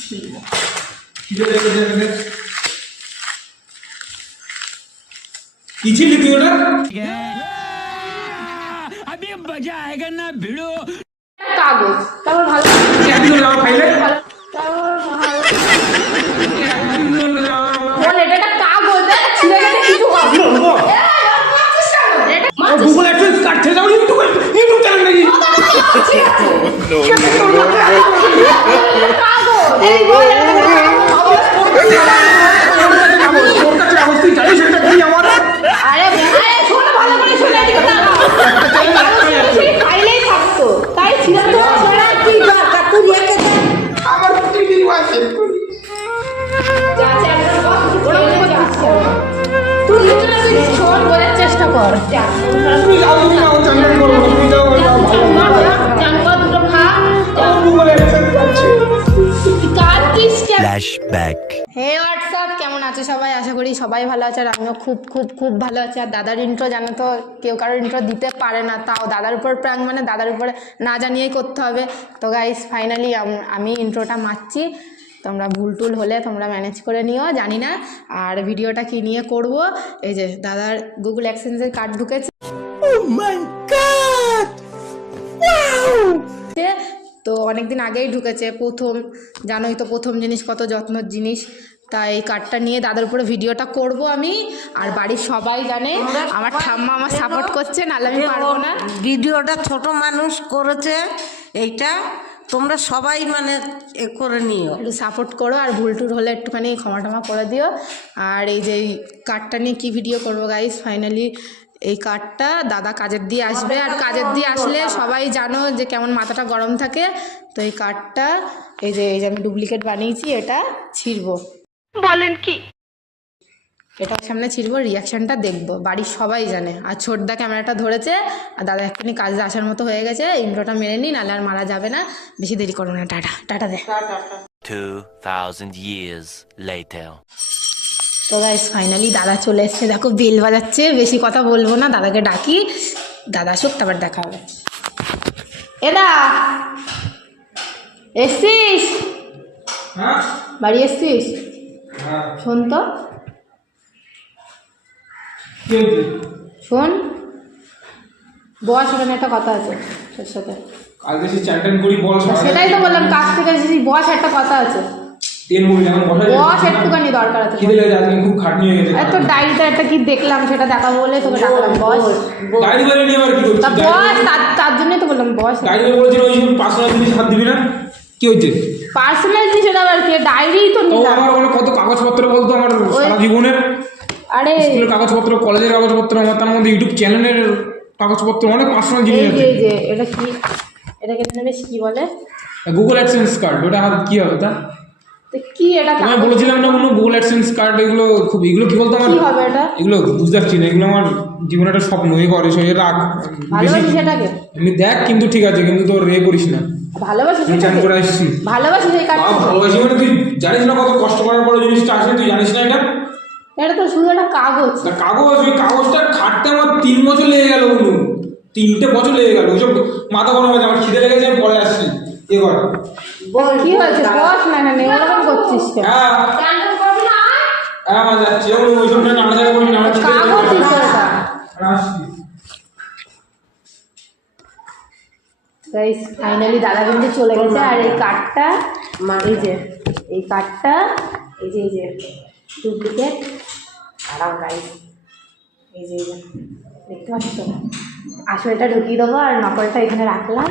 ছিল কি ছিলি তুই ওটা না ভিড়ো কাগজ তারপর ভালো গুগল অ্যাডসেন্স বল Flashback. হে হোয়াটসঅ্যাপ কেমন আছো সবাই? আশা করি সবাই ভালো আছে আর আমিও খুব খুব খুব ভালো আছি। আর দাদার ইন্ট্রো জানো তো কেউ কারোর ইন্ট্রো দিতে পারে না তাও দাদার উপর প্র্যাঙ্ক মানে দাদার উপরে না জানিয়েই করতে হবে। তো গাইস ফাইনালি আমি ইন্ট্রোটা মারছি। তোমরা ভুল টুল হলে তোমরা ম্যানেজ করে নিও জানি না। আর ভিডিওটা কি নিয়ে করব? এই যে দাদার গুগল অ্যাক্সেন্সের কার্ড ঢুকেছে। ঢুকেছে, তো অনেক দিন আগেই ঢুকেছে প্রথম জানোই তো প্রথম জিনিস কত যত্নর জিনিস। তাই এই কার্ডটা নিয়ে দাদার উপরে ভিডিওটা করব আমি। আর বাড়ির সবাই জানে আমার ঠাম্মা আমার সাপোর্ট করছে নাহলে আমি পারব না। ভিডিওটা ছোট মানুষ করেছে এইটা তোমরা সবাই মানে এ করে নিও। একটু সাপোর্ট করো আর ভুল টুল হলে একটুখানি ক্ষমা টমা করে দিও। আর এই যে কার্ডটা নিয়ে কী ভিডিও করব গাইস ফাইনালি এই কার্ডটা দাদা কাজের দিয়ে আসবে। আর কাজের দিয়ে আসলে সবাই জানো যে কেমন মাথাটা গরম থাকে। তো এই কার্ডটা এই যে এই যে আমি ডুপ্লিকেট বানিয়েছি এটা ছিঁড়বো। বলেন কি? এটা সামনে ছিড়বো রিয়াকশনটা দেখব। বাড়ির সবাই জানে। আর ছোটদা ক্যামেরাটা ধরেছে আর দাদা এক্ষুনি কাজে আসার মতো হয়ে গেছে। ইন্ট্রোটা মেরে নিন নাহলে আর মারা যাবে না। বেশি দেরি করো না টাটা টাটা দে। 2,000 years later. তো গাইস ফাইনালি দাদা চলে এসছে। দেখো বেল বাজাচ্ছে। বেশি কথা বলব না দাদাকে ডাকি। দাদা আসুক তারপর দেখা হবে। এদা এসছিস? হ্যাঁ? বাড়ি এসছিস? হ্যাঁ। শোন তো? শোন। বস এখানে একটা কথা আছে তোর সাথে। সে চ্যান্টেন করি বল সেটাই তো বললাম কাজ থেকে বস একটা কথা আছে। তেল মুড়ি যেমন বসা যায়। বস একটুখানি দরকার আছে। খিদে লেগেছে আজকে খুব খাটনি হয়ে গেছে। আরে তোর ডায়েরিটা একটা কি দেখলাম সেটা দেখাবো বলে তোকে ডাকলাম বস ডায়েরি করে নিয়ে আবার কি করছিস? তা বস তার তার জন্যই তো বললাম বস ডায়েরি করে বলেছিল ওই পার্সোনাল জিনিস হাত দিবি না? কি হয়েছে? পার্সোনাল জিনিস এটা আবার কি? ডায়েরি তো নিলাম। আমার ওখানে কত কাগজপত্র বলতো আমার সারা জীবনের আরে স্কুলের কাগজপত্র কলেজের কাগজপত্র আমার তার মধ্যে ইউটিউব চ্যানেলের কাগজপত্র অনেক পার্সোনাল জিনিস যে আছে। এই যে এটা কি? এটাকে বেশ কি বলে? গুগল অ্যাডসেন্স কার্ড ওটা আমার কি হবে তো? কি এটা আমি বলেছিলাম না কোনো গুগল অ্যাডসেন্স কার্ড এগুলো খুব এগুলো কি বলতো আমার? কি হবে এটা? এগুলো বুঝতে পারছি না এগুলো আমার জীবনে একটা স্বপ্ন এ করে সে রাখ। বেশি এটাকে দেখ কিন্তু ঠিক আছে কিন্তু তোর রে করিস না। ভালোবাসিস চান করে আসছি। ভালোবাসিস এই কাজ ভালোবাসি মানে তুই জানিস না কত কষ্ট করার পরে জিনিসটা আসে তুই জানিস না এটা? এটা তো শুধু একটা কাগজ। কাগজ ওই কাগজটা খাটতে আমার তিন বছর লেগে গেল তিনটে বছর লেগে গেল ওইসব মাথা গরম হয়েছে আমার খিদে লেগেছে আমি পরে আসছি। এ কর কি হয়েছে? বস না না এরকম করছিস কেন? হ্যাঁ। হ্যাঁ যাচ্ছি। ওই। কাগজ গাইস ফাইনালি দাদা কিন্তু চলে গেছে। আর এই কার্ডটা এই যে এই কার্ডটা এই যে এই যে ডুপ্লিকেট দাঁড়াও গাইস এই যে দেখতে পাচ্ছ? আসলটা ঢুকিয়ে দেবো। আর নকলটা এখানে রাখলাম।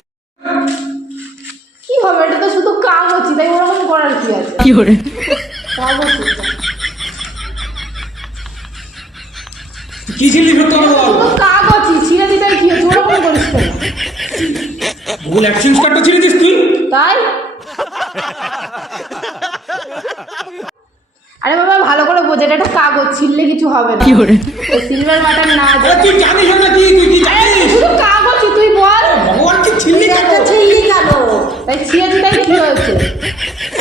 কি হবে? এটা তো শুধু কাগজই তাই ওরকম করার কি আছে? কি করে? কাগজ কি ছিলি সত্যি বল? শুধু ছিঁড়ে দিতে কি হচ্ছে? ওরকম করিস কেন? গুগল অ্যাডসেন্স কার্ডটা ছিঁড়ে দিস তুই? তাই? আরে বাবা ভালো করে বোঝে এটা একটা কাগজ ছিললে কিছু হবে না। সিলভার বাটন না আছে। তুই জানিস না কি? তুই কি জানিস? শুধু কাগজ তুই বল ভগবান কি ছিল্লি কেন একটা ছিলি কেন তাই ছিঁড়েছি কি হয়েছে।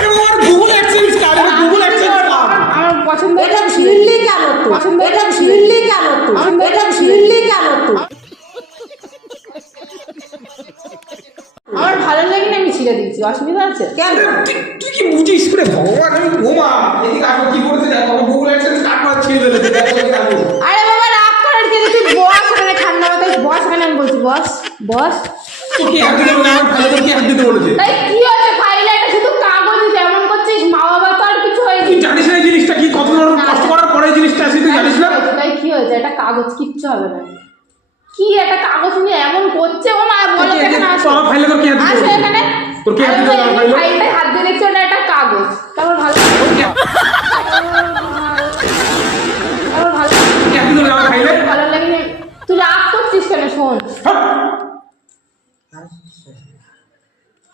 আমার গুগল অ্যাডসেন্স কার্ড আমার গুগল অ্যাডসেন্স কার্ড আমার পছন্দ এটা ছিললি কেন পছন্দ এটা ছিললি। কেন তুই এটা ছিললি। কেন তুই আমার ভালো লাগে না আমি ছিঁড়ে দিচ্ছি অসুবিধা আছে? কেন? তুই কি বুঝিস রে ভগবান? আমি বোমা এদিকে আসো কি করতে দেখ? গুগল অ্যাডসেন্স কার্ড মার ছিঁড়ে। আরে বাবা রাগ করার তুই বস এখানে ঠান্ডা মাথায় বস এখানে আমি বলছি বস বস। কি হাত দিতে বলে আমার ভালো কি হাত দিতে বলেছে। তাই কি হয়েছে? ফাইলে এটা শুধু কাগজ যেমন করছিস মা বাবা তো আর কিছু হয়নি। তুই জানিস না এই জিনিসটা কি? কত বড় কষ্ট করার পরে এই জিনিসটা আসি তুই জানিস না? তাই কি হয়েছে? এটা কাগজ কিচ্ছু হবে না। কি একটা কাগজ নিয়ে এমন করছে ও মা বলে এখানে আসো। ফাইলে তোর কি হাত দিতে আসো এখানে। তোর কি হাত দিতে বলেছে ফাইলে? হাত দিয়ে দেখছি ওটা একটা কাগজ। তারপর ভালো লাগেনি তুই রাগ করছিস কেন? শোন।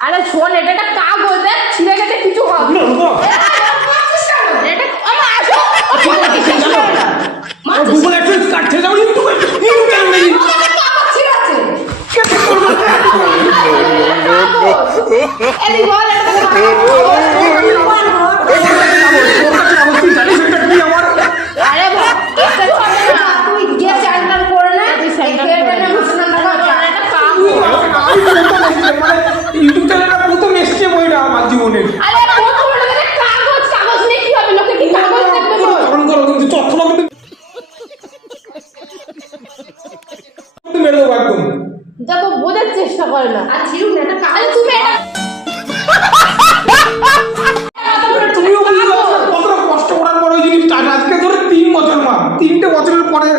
আরে শোন এটা একটা কাগজ দেখ ছিঁড়ে গেছে কিছু হবে গুগল অ্যাডসেন্স কার্ড যাও ইউটিউবে ইউটিউব পরে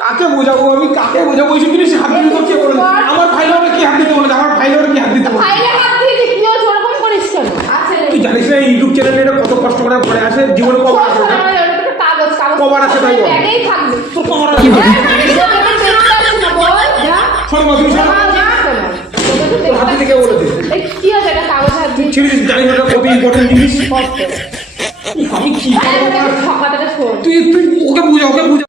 কাকে বোঝাবো? আমি কাকে বোঝাবো? ওইসব জিনিস হাত দিতে তো কে বলেছে আমার ভাই লোকে কি হাত দিতে বলেছে? আমার ভাই লোকে কি হাত দিতে ফাইলে হাত দিয়ে হচ্ছে ওরকম করিস কেন? তুই জানিস না ইউটিউব চ্যানেলে এটা কত কষ্ট করে পরে আসে? জীবনে কবার আসে। ওটা? কাগজ কাগজ কবার আছে তাই বল? ব্যাগেই থাকবে। তোর কবার আসে। হ্যাঁ, আমি তো তোকে দেখতে পাচ্ছি না, বল, যা। শোন মা তুমি শোন। যা, যা, শোনো। তোকে তো তোর হাত দেখতে দিতে কে হচ্ছে এটা? কাগজ হাত দিয়ে। ছেড়ে জানিস কত ইম্পর্টেন্ট জিনিস? আমি কি তুই তুই ওকে বুঝা ওকে বুঝা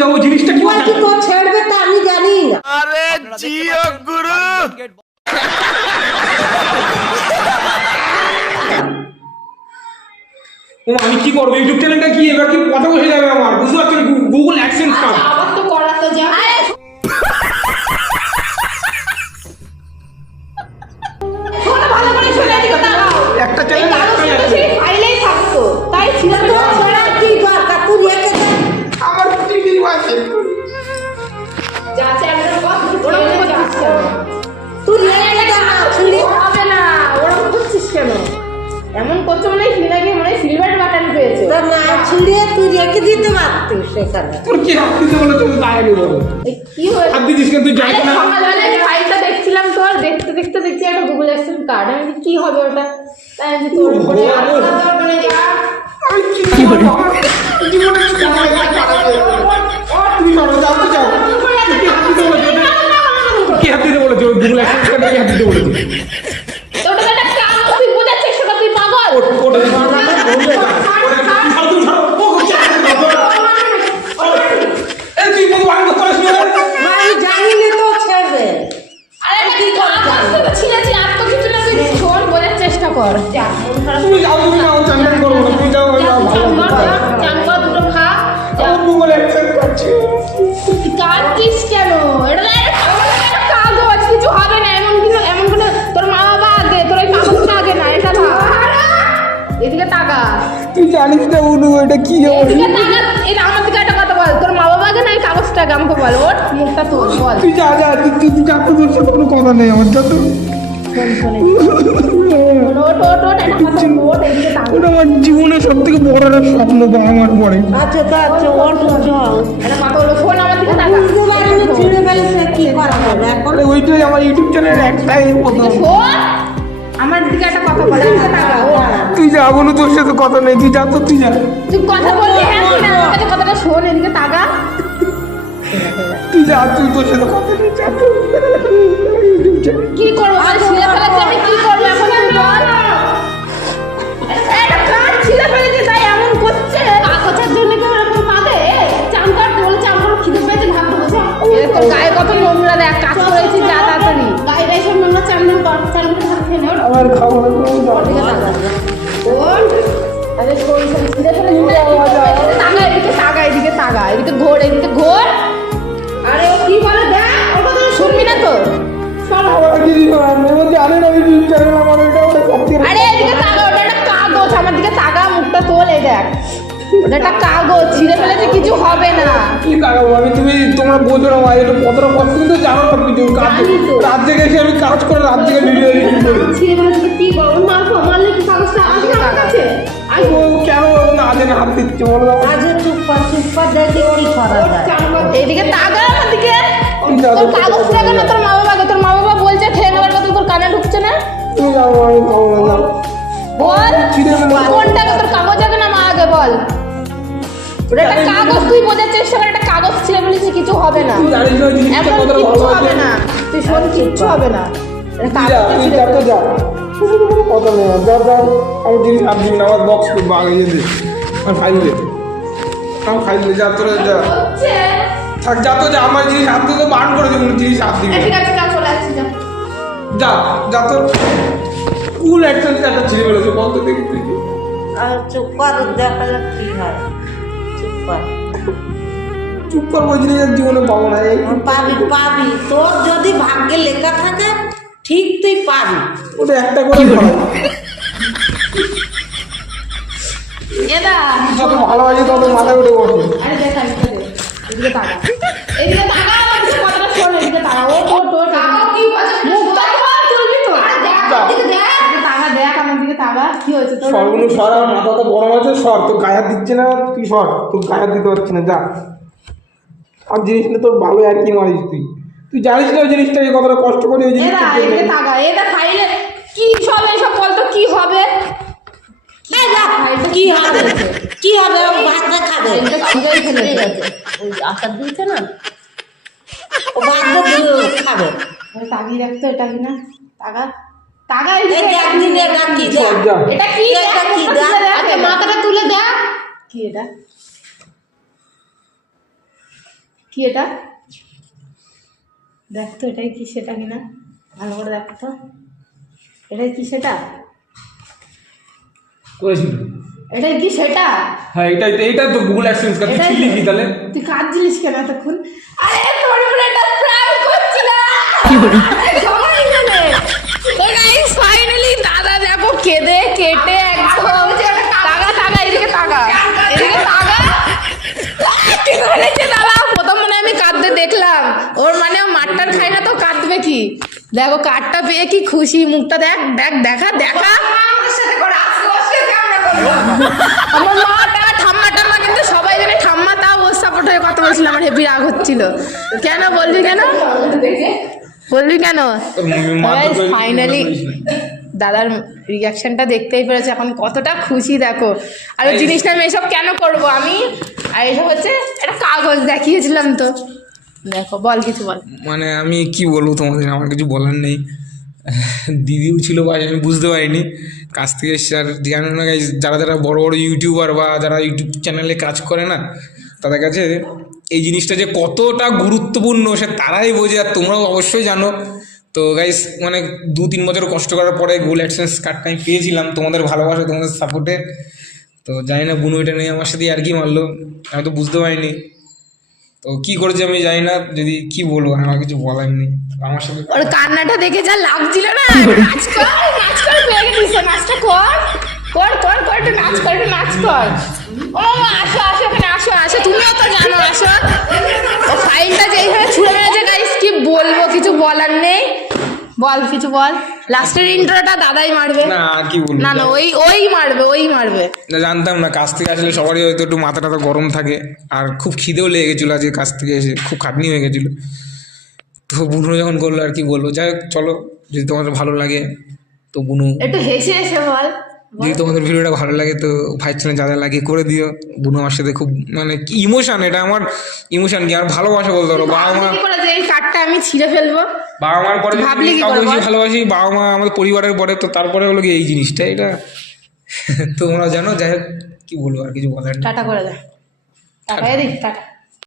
বুঝাবো জিনিসটা কি কি ছেড়বে তা আমি জানি না। ও আমি কি করব? ইউটিউব চ্যানেলটা কি? এবার কি কথা বসে যাবে আমার? বুঝতে পারছেন গুগল অ্যাডসেন্স আবার তো করা তো যা তোর কি হাত বলে তুমি তাই বলো কি হাত দিতিস কেন? তুই আরে না। সকালবেলা আমি ফাইলটা দেখছিলাম তোর দেখতে দেখতে দেখছি একটা গুগল অ্যাসেন্ট কার্ড আমি কি হবে ওটা? তাই আমি তোর উপরে মানে। আমি কি করব জীবনে কি তুমি সরো যাও তো যাও। কি হাত দিতে বলেছে ওটা? কি হাত দিতে বলেছে? ওই গুগল অ্যাডসেন্স কার্ডে কি হাত দিতে বলেছে। ওটা তো একটা কাজ তুই কর তুই পাগল। ওটা কর। তুমি যাও তুমি যাও চান্দান করব না তুমি যাও যা, যাও ভালো চান চান কর, দুটো খা যা। গুগল অ্যাডসেন্স করছে। তুই কাঁদছিস কেন? এটা কাগজ, কিছু হবে না এমন কিছু এমন কোনো তোর মা বাবা আগে তোর ওই কাগজটা আগে না এটা ভাব এদিকে তাকা। তুই জানিস না অনু এটা কি এদিকে তাকা এটা আমার দিকে একটা কথা বল। তোর মা বাবা আগে না এই কাগজটা আগে আমাকে বল ওর মুখটা তোর বল। তুই যা যা তুই তুই কোনো কথা নেই আমার ওট আমার জীবনের সব থেকে বড় একটা স্বপ্ন বা আমার পরে। আচ্ছা আচ্ছা ওর ওইটাই আমার ইউটিউব চ্যানেলের একটাই কথা। আমার দিকে একটা কথা বল। তুই যা বলু তোর সাথে কথা নেই তুই যা তো তুই যা। তুই কথা বললি হ্যাঁ কথাটা শোন এদিকে তাকা তুই যা তুই তোর সাথে কথা নেই যা কি করব কত নোংরা দেখ কাজ করেছি যা তাড়াতাড়ি। বাইরে সব নোংরা চান কর চান আমার খাব না কোনো? ওর আরে শোন শোন ছিঁড়ে ফেলেছে তাগা এদিকে তাগা এদিকে তাগা এদিকে ঘোর এদিকে ঘোর। আরে ও কি বলে দেখ ওটা তো শুনবি না তো। আমি জানি না ইউটিউব ওটা একটা কাগজ ছিঁড়ে ফেলেছে কিছু হবে না। কি কারণ আমি তুমি তোমরা বোঝো না ভাই এটা কতটা কষ্ট? কিন্তু জানো না কিছু। কাজ রাত জেগে এসে আমি কাজ করে রাত জেগে ভিডিও এডিটিং করি ছিঁড়ে ফেলেছে কি করব মারবো মারলে কি কাগজটা আসবে আমার কাছে। আই ও কেন না আজে হাত দিচ্ছে বলো আমাকে? আজ চুপ কর চুপ কর দেখি কি করা যায় এইদিকে তাকা আমার দিকে তোর কাগজ থাকে না তোর মা বাবাকে তোর মা বাবা বলছে খেয়ে নেওয়ার কথা তোর কানে ঢুকছে না? তুমি যাও আমি না বল কোনটা ওটা একটা কাগজ তুই বোঝার চেষ্টা কর একটা কাগজ ছিঁড়ে ফেলেছি কিছু হবে না। এমন কিচ্ছু হবে না। তুই শোন কিচ্ছু হবে না। তো কথা নেই আমি জিনিস আমার বক্স করব আগে ফাইল ফাইল যা তোরা যা। থাক যা তো যা আমার জিনিস হাত থেকে বান করে দেবো জিনিস হাত দিবি ঠিক আছে যা যা। তো কুল একটা ছিঁড়ে ফেলেছে বলতে দেখি তুই। আর চুপ কর দেখা যাক কি হয়? কর চুপ কর জিনিস জীবনে পাবো না পাবি পাবি। তোর যদি ভাগ্যে লেখা থাকে ঠিক তুই পাবি। ওটা একটা করে এদা যত ভালোবাসি তত মাথায় উঠে বসে। আরে দেখ এদিকে তাকা। এদিকে তাকা আমার কথাটা শোন এদিকে তাকা। ও তোর তোর তাকা কি বলছ? মুখটা চলবি তো। দেখ আমার দেখ এদিকে তাকা আমার কি হয়েছে? তোর সরগুলো সর আর মাথা তো গরম আছে সর। তোর গায়ে দিচ্ছে না তুই সর। তোর গায়ে দিতে পারছি না যা। আর জিনিসটা তোর ভালো আর কি মারিস তুই? তুই জানিস না ওই জিনিসটাকে কতটা কষ্ট করে ওই জিনিসটা তাকা এদা ফাইলে কি সব এসব বল তো কি হবে? কি হবে? কি হবে? ও ভাতটা খাবে। এটা ছিঁড়েই ফেলেছে ওই আচার দিয়েছে না? ও ভাতটা দিয়ে খাবে। তাকিয়ে রাখতো এটা কি না তাকা এটা কি এটা কি? এটা কি মাথাটা তুলে দেখ। কি এটা? কি এটা? দেখ তো এটাই কি সেটা কিনা? ভালো করে দেখ তো। এটাই কি সেটা? করেছিল এটাই কি সেটা? হ্যাঁ এইটা তো গুগল অ্যাডসেন্স কাজ। তুই ছিলি কি তাহলে? তুই কাঁদছিলিস কেন এতক্ষণ? আরে তোর উপরে একটা প্র্যাঙ্ক করছি না সবাই জানে তো গাইস ফাইনালি দাদা দেখো কেঁদে কেটে একদম টাকা টাকা এদিকে টাকা এদিকে করেছে দাদা প্রথম মনে আমি কাঁদতে দেখলাম। ওর মানে মাঠটার খাই না তো কাঁদবে কি? দেখো কাঠটা পেয়ে কি খুশি? মুখটা দেখ দেখ দেখা দেখা। আমার মা টাকা ঠাম্মা টাম্মা কিন্তু সবাই জানে ঠাম্মা তাও ওর সাপোর্ট হয়ে কথা বলছিল আমার হেভি রাগ হচ্ছিল। কেন বলবি কেন? বলবি কেন? ফাইনালি দাদার রিয়াকশনটা দেখতেই পেরেছে। এখন কতটা খুশি দেখো। আর ওই জিনিসটা আমি এসব কেন করব? আমি আর এসব হচ্ছে একটা কাগজ দেখিয়েছিলাম তো। দেখো বল কিছু বল। মানে আমি কি বলব তোমাদের? আমার কিছু বলার নেই। দিদিও ছিল বাড়ি আমি বুঝতে পারিনি। কাছ থেকে আর জানো না যারা যারা বড় বড় ইউটিউবার বা যারা ইউটিউব চ্যানেলে কাজ করে না তাদের কাছে এই জিনিসটা যে কতটা গুরুত্বপূর্ণ সে তারাই বোঝে। আর তোমরাও অবশ্যই জানো তো গাইস মানে দু তিন বছর কষ্ট করার পরে গোল অ্যাডসেন্স কার্ডটা আমি পেয়েছিলাম তোমাদের ভালোবাসা তোমাদের সাপোর্টে তো জানি না বুনু এটা নিয়ে আমার সাথে আর কি মারলো আমি তো বুঝতে পারিনি। তো কি করেছে আমি জানি না যদি কি বলব আমার কিছু বলার নেই। আমার সাথে ওর কান্নাটা দেখে যা লাগছিল না। নাচ কর নাচ কর পেয়ে গেছিস নাচটা কর। কর কর কর একটু নাচ কর একটু নাচ কর। ও আসো আসো এখানে আসো আসো। তুমিও তো জানো আসো। ও ফাইলটা যেইভাবে ছুঁড়ে মেরেছে গাইস কি বলব কিছু বলার নেই। বল কিছু বল। লাস্টের ইন্ট্রোটা দাদাই মারবে। না আর কি বলব? না না ওই ওই মারবে ওই মারবে। না জানতাম না কাছ থেকে আসলে সবারই হয়তো একটু মাথা টাথা গরম থাকে। আর খুব খিদেও লেগে গেছিল আজকে কাছ থেকে এসে খুব খাটনি হয়ে গেছিল। তো বুনু যখন করল আর কি বলব? যাই হোক চলো যদি তোমাদের ভালো লাগে তো বুনু। একটু হেসে হেসে বল। যদি তোমাদের ভিডিওটা ভালো লাগে তো ভাই চ্যানেল যাদের লাগে করে দিও। বুনো আমার সাথে খুব মানে ইমোশন এটা আমার ইমোশন কি? আর ভালোবাসা বলতে পারো বাবা মা যে কার্ডটা আমি ছিঁড়ে ফেলব? বাবা মার পরে ভাবলি বেশি ভালোবাসি বাবা মা আমাদের পরিবারের পরে তো তারপরে হলো কি এই জিনিসটা এটা তোমরা জানো যাই হোক কি বলব আর কিছু বলার টাটা করে দে। টাটা এদিক টাটা।